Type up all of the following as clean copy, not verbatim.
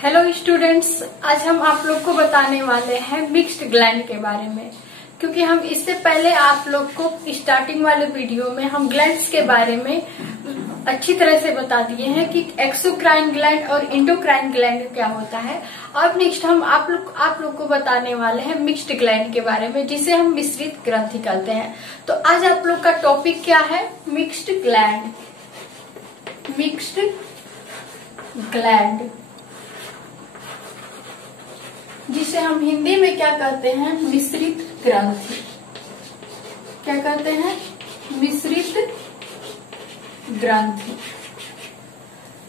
Hello students, आज हम आप लोग को बताने वाले हैं मिक्स्ड ग्लैंड के बारे में। क्योंकि हम इससे पहले आप लोग को स्टार्टिंग वाले वीडियो में हम ग्लैंड्स के बारे में अच्छी तरह से बता दिए हैं कि एक्सोक्राइन ग्लैंड और इंडोक्राइन ग्लैंड क्या होता है। अब नेक्स्ट हम आप लोग को बताने वाले हैं मिक्स्ड ग्लैंड के बारे में, जिसे हम मिश्रित ग्रंथि कहते हैं। तो आज आप लोग का टॉपिक क्या है? Mixed gland. मिक्स्ड ग्लैंड जिसे हम हिंदी में क्या कहते हैं? मिश्रित ग्रंथि। क्या कहते हैं? मिश्रित ग्रंथि।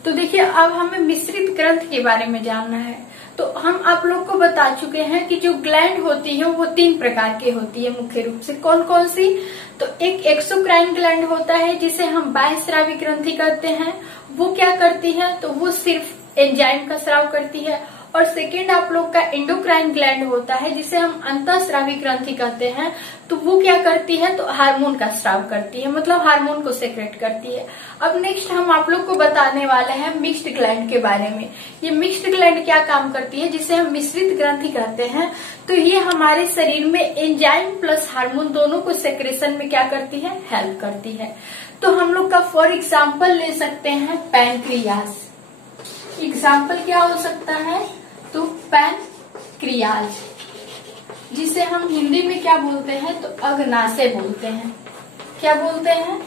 तो देखिए, अब हमें मिश्रित ग्रंथि के बारे में जानना है। तो हम आप लोग को बता चुके हैं कि जो ग्लैंड होती है वो 3 प्रकार की होती है मुख्य रूप से। कौन कौन सी? तो एक एक्सोक्राइन ग्लैंड होता है जिसे हम बाह्यस्रावी ग्रंथि कहते हैं। वो क्या करती है? तो वो सिर्फ एंजाइम का स्राव करती है। और सेकेंड आप लोग का इंडोक्राइन ग्लैंड होता है जिसे हम अंतःस्रावी ग्रंथि कहते हैं। तो वो क्या करती है? तो हार्मोन का स्राव करती है, मतलब हार्मोन को सेक्रेट करती है। अब नेक्स्ट हम आप लोग को बताने वाले हैं मिक्स्ड ग्लैंड के बारे में। ये मिक्स्ड ग्लैंड क्या काम करती है, जिसे हम मिश्रित ग्रंथि कहते हैं। तो ये हमारे शरीर में एंजाइम प्लस हार्मोन दोनों को सेक्रेशन में क्या करती है? हेल्प करती है। तो हम लोग का फॉर एग्जाम्पल ले सकते हैं पैनक्रियाज। एग्जाम्पल क्या हो सकता है? तो पैनक्रियाज, जिसे हम हिंदी में क्या बोलते हैं? तो अग्नाशय बोलते हैं। क्या बोलते हैं?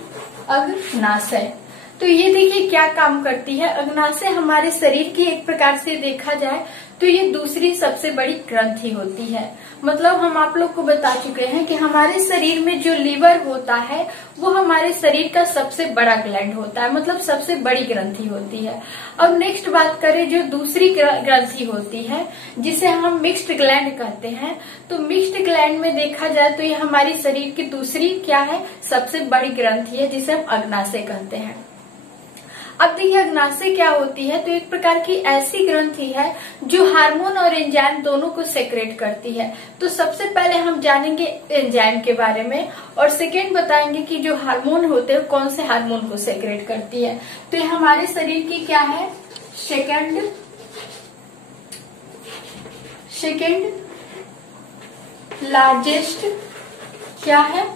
अग्नाशय। तो ये देखिए क्या काम करती है। अग्नाशय हमारे शरीर की एक प्रकार से देखा जाए तो ये दूसरी सबसे बड़ी ग्रंथि होती है। मतलब हम आप लोग को बता चुके हैं कि हमारे शरीर में जो लीवर होता है वो हमारे शरीर का सबसे बड़ा ग्लैंड होता है, मतलब सबसे बड़ी ग्रंथि होती है। अब नेक्स्ट बात करें जो दूसरी ग्रंथि होती है जिसे हम मिक्स्ड ग्लैंड कहते हैं। तो मिक्स्ड ग्लैंड में देखा जाए तो ये हमारी शरीर की दूसरी क्या है? सबसे बड़ी ग्रंथि है, जिसे हम अग्नाशय कहते हैं। अब देखिए अग्नाशय क्या होती है? तो एक प्रकार की ऐसी ग्रंथि है जो हार्मोन और एंजाइम दोनों को सेक्रेट करती है। तो सबसे पहले हम जानेंगे एंजाइम के बारे में, और सेकेंड बताएंगे कि जो हार्मोन होते हैं कौन से हार्मोन को सेक्रेट करती है। तो ये हमारे शरीर की क्या है? सेकेंड लार्जेस्ट क्या है?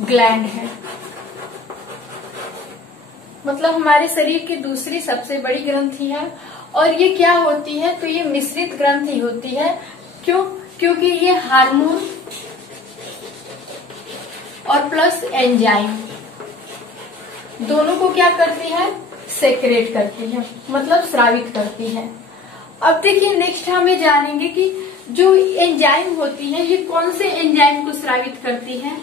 ग्लैंड है। मतलब हमारे शरीर की दूसरी सबसे बड़ी ग्रंथि है। और ये क्या होती है? तो ये मिश्रित ग्रंथि होती है। क्यों? क्योंकि ये हार्मोन और प्लस एंजाइम दोनों को क्या करती है? सेक्रेट करती है, मतलब स्रावित करती है। अब देखिए नेक्स्ट हमें जानेंगे कि जो एंजाइम होती है ये कौन से एंजाइम को स्रावित करती है।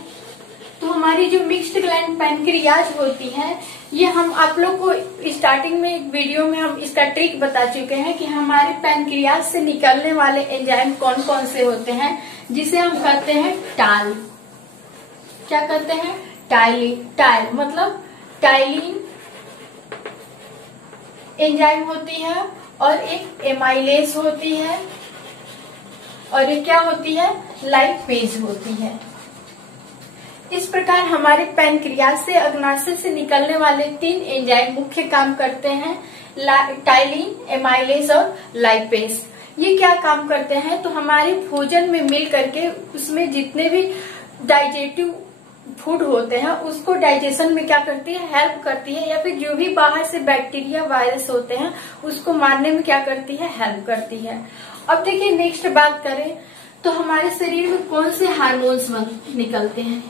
तो हमारी जो मिक्स्ड ग्लैंड पैनक्रियाज होती है, ये हम आप लोग को स्टार्टिंग में एक वीडियो में हम इसका ट्रिक बता चुके हैं कि हमारे पैनक्रियाज से निकलने वाले एंजाइम कौन कौन से होते हैं, जिसे हम कहते हैं टाल। क्या कहते हैं? टाइल मतलब टाइलिन एंजाइम होती है, और एक एमाइलेज होती है, और एक क्या होती है? लाइपेज होती है। इस प्रकार हमारे पैनक्रियाज से अग्नाशय से निकलने वाले 3 एंजाइम मुख्य काम करते हैं, टाइलिन, एमाइलेज और लाइपेज। ये क्या काम करते हैं? तो हमारे भोजन में मिल करके उसमें जितने भी डाइजेटिव फूड होते हैं उसको डाइजेशन में क्या करती है? हेल्प करती है। या फिर जो भी बाहर से बैक्टीरिया वायरस होते हैं उसको मारने में क्या करती है? हेल्प करती है। अब देखिए नेक्स्ट बात करें तो हमारे शरीर में कौन से हार्मोन्स निकलते हैं।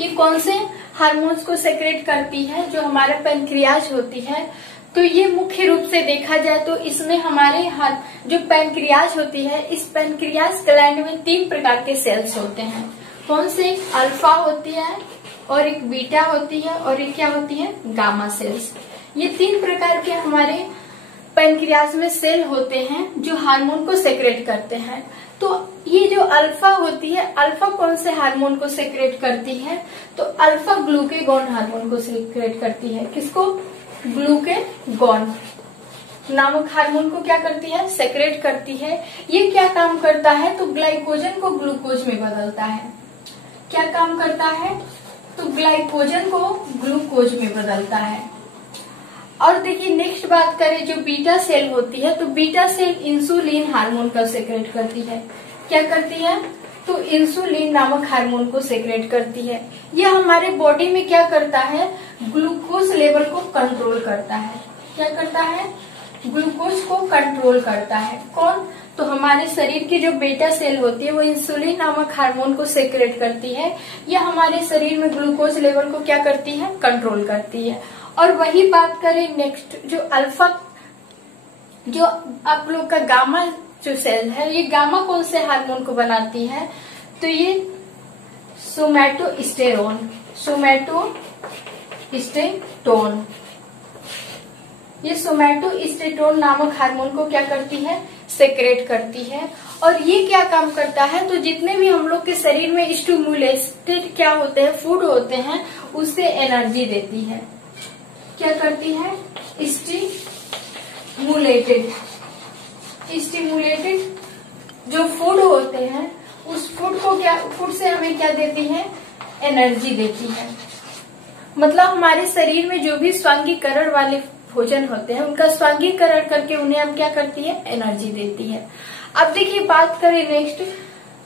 ये कौन से हार्मोन्स को सेक्रेट करती है? जो हमारा पैनक्रियाज होती है। तो ये मुख्य रूप से देखा जाए तो इसमें हमारे जो पैनक्रियाज होती है, इस पैनक्रियाज ग्लैंड में 3 प्रकार के सेल्स होते हैं। कौन से? अल्फा होती है, और एक बीटा होती है, और एक क्या होती है? Gamma cells. ये 3 प्रकार के हमारे पैनक्रियाज में सेल होते हैं जो हार्मोन को सेक्रेट करते हैं। तो ये जो अल्फा होती है, अल्फा कौन से हार्मोन को सेक्रेट करती है? तो अल्फा ग्लूकेगॉन हार्मोन को सेक्रेट करती है। किसको? ग्लूकेगॉन नामक हार्मोन को क्या करती है? सेक्रेट करती है। ये क्या काम करता है? तो ग्लाइकोजन को ग्लूकोज में बदलता है। क्या काम करता है? तो ग्लाइकोजन को ग्लूकोज में बदलता है। और देखिए नेक्स्ट बात करें जो बीटा सेल होती है, तो बीटा सेल इंसुलिन हार्मोन का सेक्रेट करती है। क्या करती है? तो इंसुलिन नामक हार्मोन को सेक्रेट करती है। यह हमारे बॉडी में क्या करता है? ग्लूकोज लेवल को कंट्रोल करता है। क्या करता है? ग्लूकोज को कंट्रोल करता है। कौन? तो हमारे शरीर की जो बीटा सेल होती है वो इंसुलिन नामक हार्मोन को सेक्रेट करती है। यह हमारे शरीर में ग्लूकोज लेवल को क्या करती है? कंट्रोल करती है। और वही बात करें नेक्स्ट, जो अल्फा, जो आप लोग का गामा जो सेल है, ये गामा कौन से हार्मोन को बनाती है? तो ये सोमैटोस्टेरोन, सोमैटोस्टेरोन, ये सोमैटोस्टेरोन नामक हार्मोन को क्या करती है? सेक्रेट करती है। और ये क्या काम करता है? तो जितने भी हम लोग के शरीर में स्टिमुलेटेड क्या होते हैं, फूड होते हैं, उससे एनर्जी देती है। क्या करती है? स्टिमुलेटेड जो फूड होते हैं, उस फूड को क्या, फूड से हमें क्या देती है? एनर्जी देती है। मतलब हमारे शरीर में जो भी स्वांगीकरण वाले भोजन होते हैं, उनका स्वांगीकरण करके उन्हें हम क्या करती है? एनर्जी देती है। अब देखिए बात करें नेक्स्ट,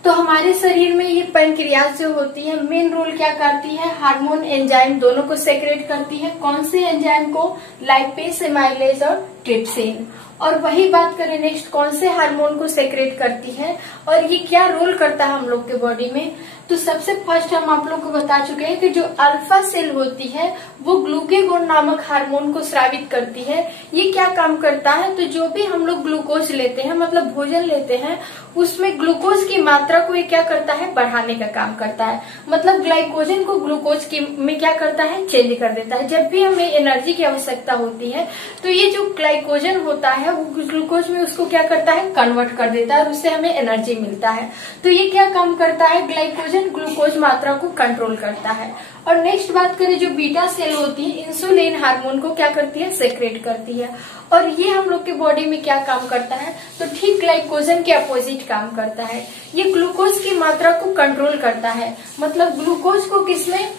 तो हमारे शरीर में ये पैंक्रियाज जो होती है, मेन रोल क्या करती है? हार्मोन एंजाइम दोनों को सेक्रेट करती है। कौन से एंजाइम को? लाइपेज, एमाइलेज और ट्रिप्सिन। और वही बात करें नेक्स्ट, कौन से हार्मोन को सेक्रेट करती है और ये क्या रोल करता है हम लोग के बॉडी में? तो सबसे फर्स्ट हम आप लोग को बता चुके हैं कि जो अल्फा सेल होती है वो ग्लूकेगोन नामक हार्मोन को स्रावित करती है। ये क्या काम करता है? तो जो भी हम लोग ग्लूकोज लेते हैं, मतलब भोजन लेते हैं, उसमें ग्लूकोज की मात्रा को ये क्या करता है? बढ़ाने का काम करता है। मतलब ग्लाइकोजन को ग्लूकोज में क्या करता है? चेंज कर देता है। जब भी हमें एनर्जी की आवश्यकता होती है तो ये जो ग्लाइकोजन होता है वो ग्लूकोज में उसको क्या करता है? कन्वर्ट कर देता है और उससे हमें एनर्जी मिलता है। तो ये क्या काम करता है? ग्लाइकोजन ग्लूकोज मात्रा को कंट्रोल करता है। और नेक्स्ट बात करें, जो बीटा सेल होती है इंसुलिन हार्मोन को क्या करती है? सेक्रेट करती है। और ये हम लोग के बॉडी में क्या काम करता है? तो ठीक ग्लाइकोजन के अपोजिट काम करता है। ये ग्लूकोज की मात्रा को कंट्रोल करता है। मतलब ग्लूकोज को किसमें?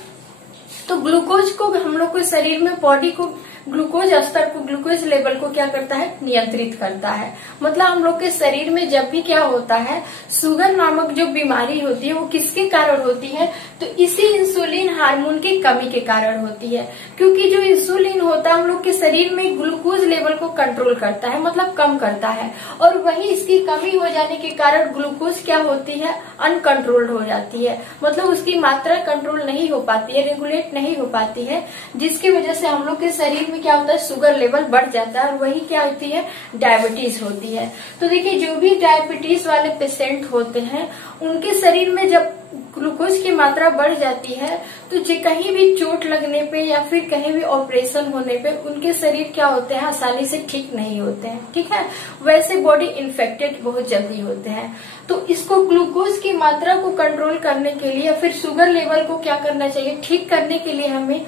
तो ग्लूकोज को हम लोग के शरीर में, बॉडी को ग्लूकोज स्तर को, ग्लूकोज लेवल को क्या करता है? नियंत्रित करता है। मतलब हम लोग के शरीर में जब भी क्या होता है, शुगर नामक जो बीमारी होती है वो किसके कारण होती है? तो इसी इंसुलिन हार्मोन की कमी के कारण होती है। क्योंकि जो इंसुलिन होता है हम लोग के शरीर में ग्लूकोज लेवल को कंट्रोल करता है, मतलब कम करता है। और वही इसकी कमी हो जाने के कारण ग्लूकोज क्या होती है? अनकंट्रोल्ड हो जाती है। मतलब उसकी मात्रा कंट्रोल नहीं हो पाती है, रेगुलेट नहीं हो पाती है, जिसकी वजह से हम लोग के शरीर में क्या होता है? शुगर लेवल बढ़ जाता है और वही क्या होती है? डायबिटीज होती है। तो देखिए जो भी डायबिटीज वाले पेशेंट होते हैं उनके शरीर में जब ग्लूकोज की मात्रा बढ़ जाती है तो कहीं भी चोट लगने पे या फिर कहीं भी ऑपरेशन होने पे उनके शरीर क्या होते हैं? आसानी से ठीक नहीं होते हैं। ठीक है, वैसे बॉडी इन्फेक्टेड बहुत जल्दी होते हैं। तो इसको ग्लूकोज की मात्रा को कंट्रोल करने के लिए या फिर शुगर लेवल को क्या करना चाहिए? ठीक करने के लिए हमें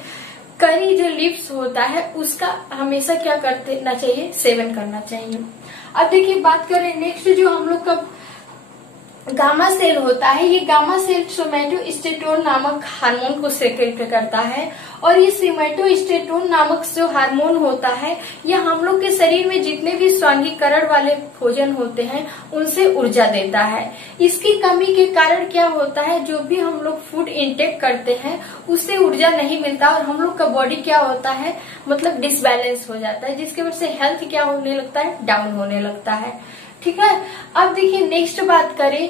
करी जो लीव्स होता है उसका हमेशा क्या करना चाहिए? सेवन करना चाहिए। अब देखिए बात करें नेक्स्ट, जो हम लोग का गामा सेल होता है, ये गामा सेल सोमैटोस्टेरोन नामक हार्मोन को सेक्रेट करता है। और ये सोमैटोस्टेरोन नामक जो हार्मोन होता है यह हम लोग के शरीर में जितने भी स्वांगीकरण वाले भोजन होते हैं उनसे ऊर्जा देता है। इसकी कमी के कारण क्या होता है? जो भी हम लोग फूड इंटेक करते हैं उससे ऊर्जा नहीं मिलता और हम लोग का बॉडी क्या होता है? मतलब डिसबैलेंस हो जाता है, जिसकी वजह से हेल्थ क्या होने लगता है? डाउन होने लगता है। ठीक है, अब देखिए नेक्स्ट बात करें,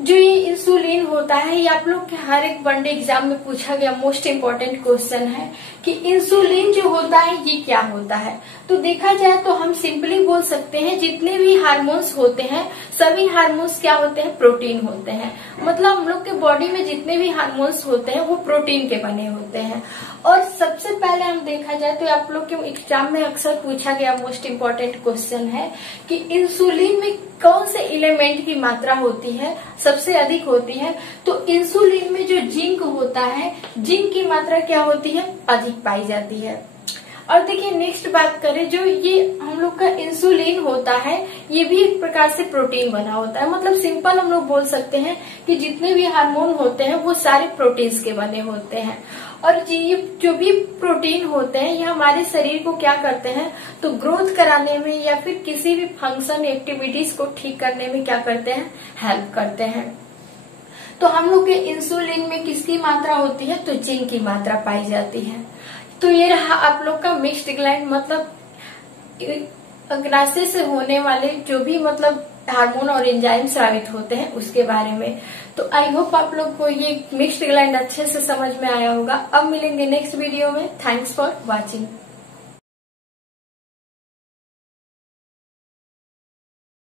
जो ये इंसुलिन होता है, ये आप लोग के हर एक वनडे एग्जाम में पूछा गया मोस्ट इम्पोर्टेंट क्वेश्चन है कि इंसुलिन जो होता है ये क्या होता है। तो देखा जाए तो हम सिंपली बोल सकते हैं जितने भी हार्मोन्स होते हैं सभी हार्मोन्स क्या होते हैं? प्रोटीन होते हैं। मतलब हम लोग के बॉडी में जितने भी हार्मोन्स होते हैं वो प्रोटीन के बने होते हैं। और सबसे पहले हम देखा जाए तो आप लोग के एग्जाम में अक्सर पूछा गया मोस्ट इम्पोर्टेंट क्वेश्चन है कि इंसुलिन में कौन से एलिमेंट की मात्रा होती है? सबसे अधिक होती है। तो इंसुलिन में जो जिंक होता है, जिंक की मात्रा क्या होती है? अधिक पाई जाती है। और देखिए नेक्स्ट बात करें, जो ये हम लोग का इंसुलिन होता है ये भी एक प्रकार से प्रोटीन बना होता है। मतलब सिंपल हम लोग बोल सकते हैं कि जितने भी हार्मोन होते हैं वो सारे प्रोटीन्स के बने होते हैं। और ये जो भी प्रोटीन होते हैं ये हमारे शरीर को क्या करते हैं, तो ग्रोथ कराने में या फिर किसी भी फंक्शन एक्टिविटीज को ठीक करने में क्या करते हैं, हेल्प करते हैं। तो हम लोग के इंसुलिन में किसकी मात्रा होती है, तो जिंक की मात्रा पाई जाती है। तो ये रहा आप लोग का मिक्स्ड ग्लैंड, मतलब अग्नाशय से होने वाले जो भी मतलब हार्मोन और एंजाइम स्रावित होते हैं उसके बारे में। तो आई होप आप लोग को ये मिक्स्ड ग्लैंड अच्छे से समझ में आया होगा। अब मिलेंगे नेक्स्ट वीडियो में। Thanks for watching.